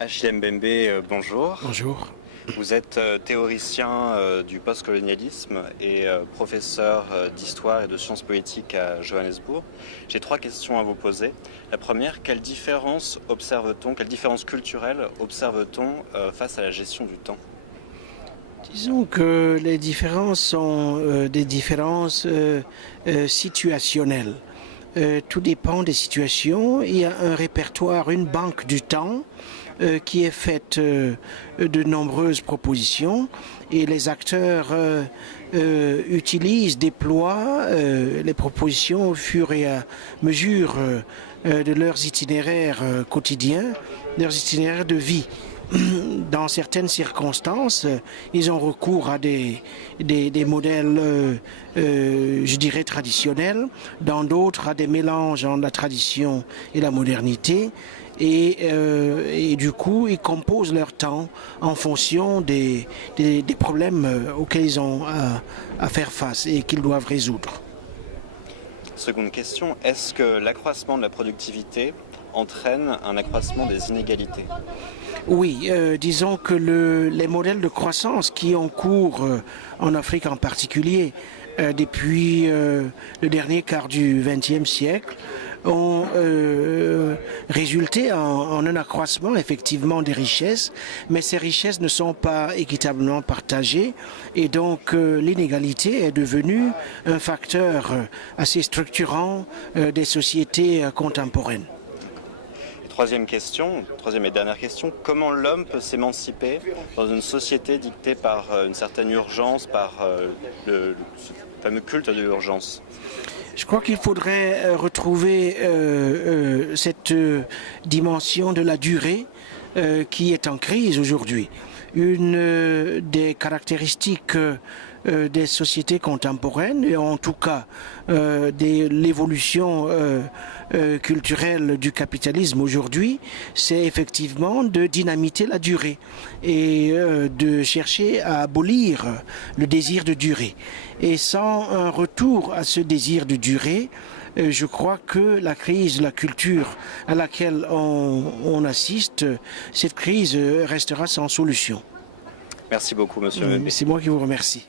Achille Mbembe, bonjour. Bonjour. Vous êtes théoricien du postcolonialisme et professeur d'histoire et de sciences politiques à Johannesburg. J'ai 3 questions à vous poser. La première, quelle différence culturelle observe-t-on face à la gestion du temps? Disons que les différences sont des différences situationnelles. Tout dépend des situations. Il y a un répertoire, une banque du temps qui est faite de nombreuses propositions et les acteurs déploient les propositions au fur et à mesure de leurs itinéraires quotidiens, leurs itinéraires de vie. Dans certaines circonstances, ils ont recours à des modèles, je dirais, traditionnels, dans d'autres à des mélanges entre la tradition et la modernité. Et du coup, ils composent leur temps en fonction des problèmes auxquels ils ont à faire face et qu'ils doivent résoudre. Seconde question, est-ce que l'accroissement de la productivité entraîne un accroissement des inégalités? Oui, disons que les modèles de croissance qui ont cours en Afrique en particulier depuis le dernier quart du XXe siècle ont résulté en un accroissement effectivement des richesses, mais ces richesses ne sont pas équitablement partagées et donc l'inégalité est devenue un facteur assez structurant des sociétés contemporaines. Troisième et dernière question, comment l'homme peut s'émanciper dans une société dictée par une certaine urgence, par le fameux culte de l'urgence? Je crois qu'il faudrait retrouver cette dimension de la durée qui est en crise aujourd'hui. Une des caractéristiques des sociétés contemporaines, et en tout cas de l'évolution culturelle du capitalisme aujourd'hui, c'est effectivement de dynamiter la durée et de chercher à abolir le désir de durée. Et sans un retour à ce désir de durée, je crois que la crise de la culture à laquelle on assiste, cette crise restera sans solution. Merci beaucoup, monsieur Mbembe. C'est moi qui vous remercie.